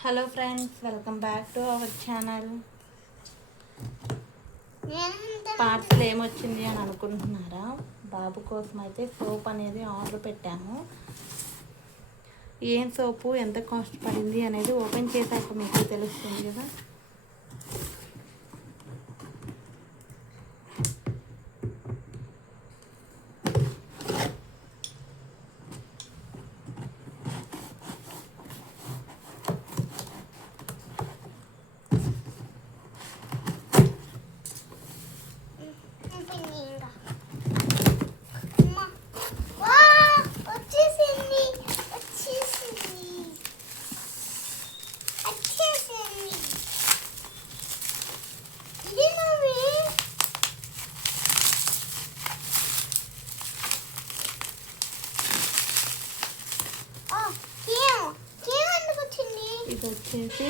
Hello friends, welcome back to our channel. Parcel ఏమొచ్చింది అని అనుకుంటున్నారా? బాబు కోసం అయితే సోప్ అనేది ఆర్డర్ పెట్టాము. ఏం సోపు, ఎంత కాస్ట్ పడింది అనేది ఓపెన్ చేశాక మీకు తెలుస్తుంది కదా. ఇది వచ్చేసి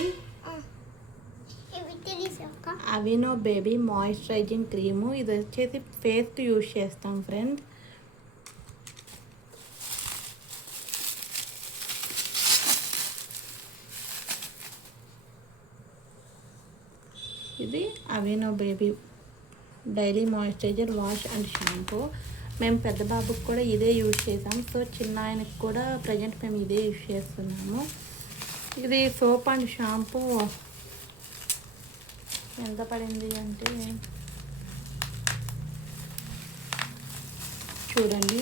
అవినో బేబీ మాయిశ్చరైజింగ్ క్రీము. ఇది వచ్చేసి ఫేస్కి యూజ్ చేస్తాం ఫ్రెండ్స్. ఇది Aveeno baby daily moisturiser wash and shampoo. మేము పెద్ద బాబుకి కూడా ఇదే యూజ్ చేసాం. సో చిన్న ఆయనకి కూడా ప్రజెంట్ మేము ఇదే యూజ్ చేస్తున్నాము. ఇది సోప్ అండ్ షాంపూ ఎంత పడింది అంటే చూడండి.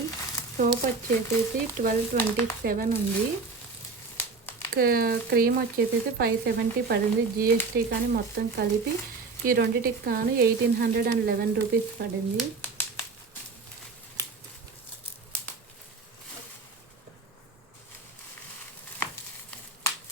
సోప్ వచ్చేసేసి 1227 ఉంది. క్రీమ్ వచ్చేసేసి 570 పడింది. జిఎస్టీ కానీ మొత్తం కలిపి ఈ రెండింటికి కానీ 1811 రూపీస్ పడింది.